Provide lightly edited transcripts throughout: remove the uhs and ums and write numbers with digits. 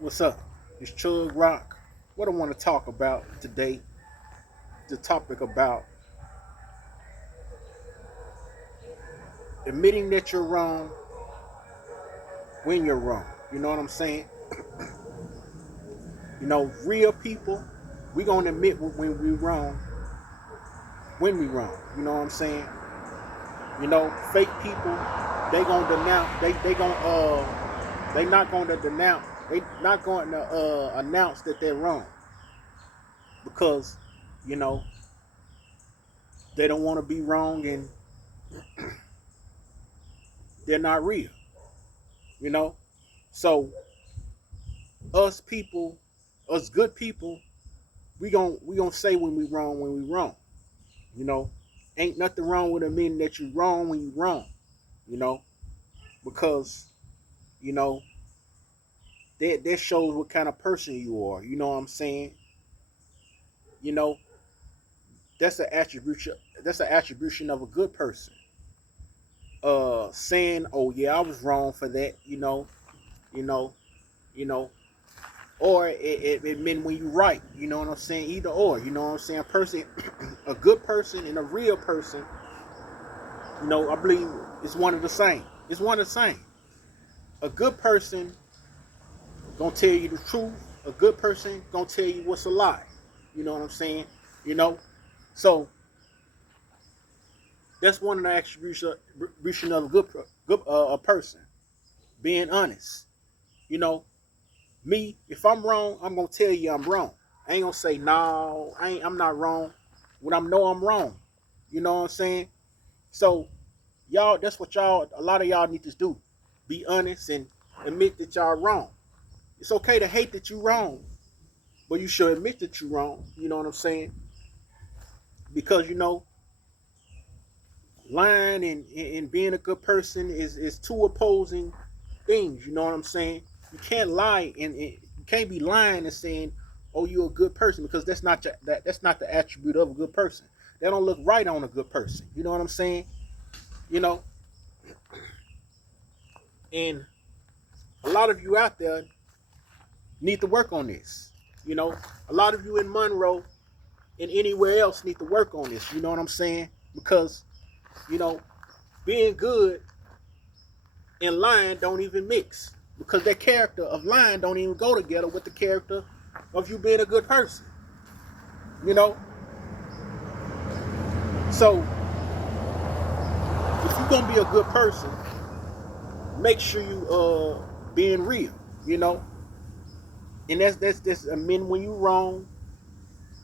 What's up? It's Chug Rock. What I want to talk about today, the topic about admitting that you're wrong when you're wrong. You know what I'm saying? Real people, we gonna admit when we wrong, when we wrong. You know what I'm saying? Fake people, they gonna denounce. They not gonna denounce. They not going to announce that they're wrong because you know they don't want to be wrong and they're not real. You know, so us people, us good people, we gonna say when we wrong when we wrong. You know, ain't nothing wrong with admitting that you wrong when you wrong. You know, because you know that shows what kind of person you are. You know what I'm saying? You know, that's an attribution. That's an attribution of a good person. Saying, "Oh yeah, I was wrong for that." You know, you know, or it meant when you right. You know what I'm saying? Either or. You know what I'm saying? A person, a good person and a real person. I believe it's one of the same. It's one of the same. A good person gonna tell you the truth. A good person gonna tell you what's a lie. You know what I'm saying? You know, so that's one of the attribution of a good a person being honest. You know, me, if I'm wrong, I'm gonna tell you I'm wrong. I ain't gonna say no, I'm not wrong when I know I'm wrong. You know what I'm saying? So y'all, that's what a lot of y'all need to do. Be honest and admit that y'all wrong. It's okay to hate that you wrong, but you should admit that you wrong. You know what I'm saying? Because lying and being a good person is two opposing things. You know what I'm saying? You can't lie and you can't be lying and saying, "Oh, you're a good person," because that's not the attribute of a good person. That don't look right on a good person. You know what I'm saying? You know, and a lot of you out there need to work on this. A lot of you in Monroe and anywhere else need to work on this. You know what I'm saying? Because you know, being good and lying don't even mix because that character of lying don't even go together with the character of you being a good person. You know, so if you're gonna be a good person, make sure you being real. You know, and that's I mean when you wrong.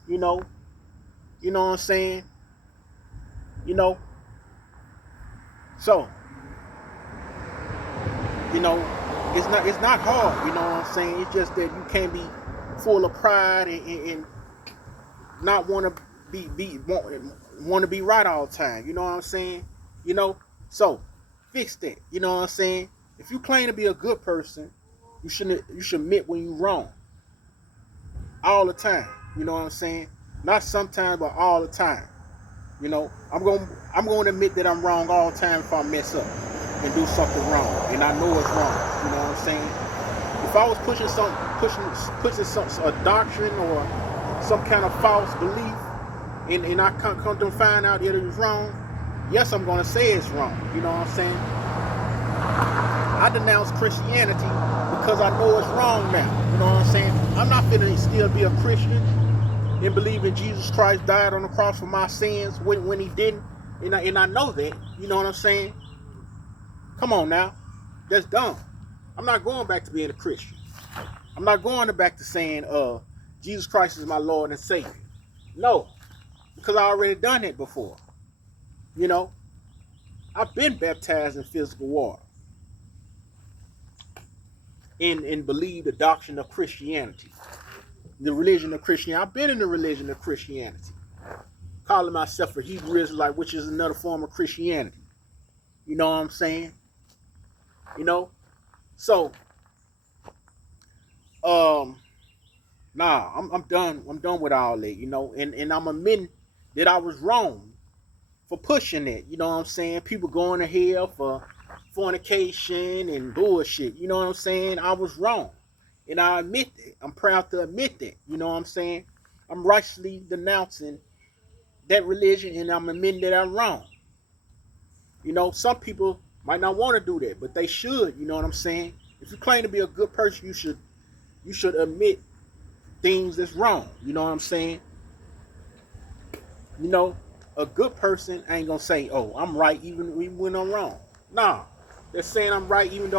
You know, you know what I'm saying. You know, so you know it's not hard. You know what I'm saying. It's just that you can't be full of pride and not want to want to be right all the time. You know what I'm saying? You know, so fix that. You know what I'm saying? If you claim to be a good person, you should admit when you're wrong all the time. You know what I'm saying? Not sometimes, but all the time. I'm going to admit that I'm wrong all the time if I mess up and do something wrong, and I know it's wrong. You know what I'm saying? If I was pushing some a doctrine or some kind of false belief, and I come to find out that it was wrong, yes, I'm going to say it's wrong. You know what I'm saying? I denounce Christianity because I know it's wrong now. You know what I'm saying? I'm not going to still be a Christian and believe in Jesus Christ died on the cross for my sins when he didn't. And I know that. You know what I'm saying? Come on now. That's dumb. I'm not going back to being a Christian. I'm not going back to saying, Jesus Christ is my Lord and Savior. No, because I already done it before. You know, I've been baptized in physical water and believe the doctrine of Christianity, the religion of Christianity. I've been in the religion of Christianity, calling myself a Hebrew Israelite, which is another form of Christianity. You know what I'm saying? You know, so um, nah, I'm done. I'm done with all that. And I'm admitting that I was wrong for pushing it. You know what I'm saying? People going to hell for fornication and bullshit. You know what I'm saying? I was wrong. And I admit that. I'm proud to admit that. You know what I'm saying? I'm righteously denouncing that religion and I'm admitting that I'm wrong. You know, some people might not want to do that, but they should, you know what I'm saying? If you claim to be a good person, you should admit things that's wrong. You know what I'm saying? You know, a good person ain't gonna say, "Oh, I'm right even when I'm wrong." Nah, they're saying I'm right even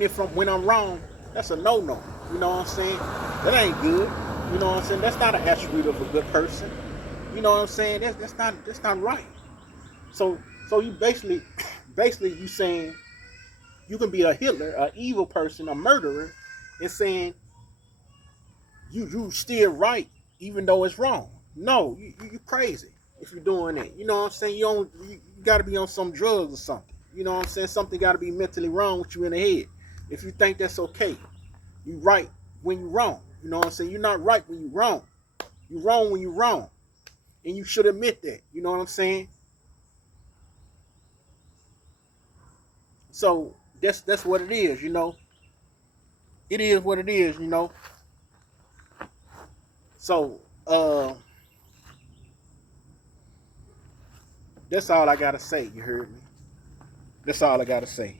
if when I'm wrong. That's a no. You know what I'm saying? That ain't good. You know what I'm saying? That's not an attribute of a good person. You know what I'm saying? That's not right. So you basically you saying you can be a Hitler, an evil person, a murderer, and saying you still right even though it's wrong. No, you crazy if you're doing that. You know what I'm saying? You got to be on some drugs or something. You know what I'm saying? Something got to be mentally wrong with you in the head. If you think that's okay, you right when you wrong. You know what I'm saying? You're not right when you wrong. You wrong when you wrong, and you should admit that. You know what I'm saying? So that's what it is. You know, it is what it is. You know. So that's all I gotta say. You heard me? That's all I gotta say.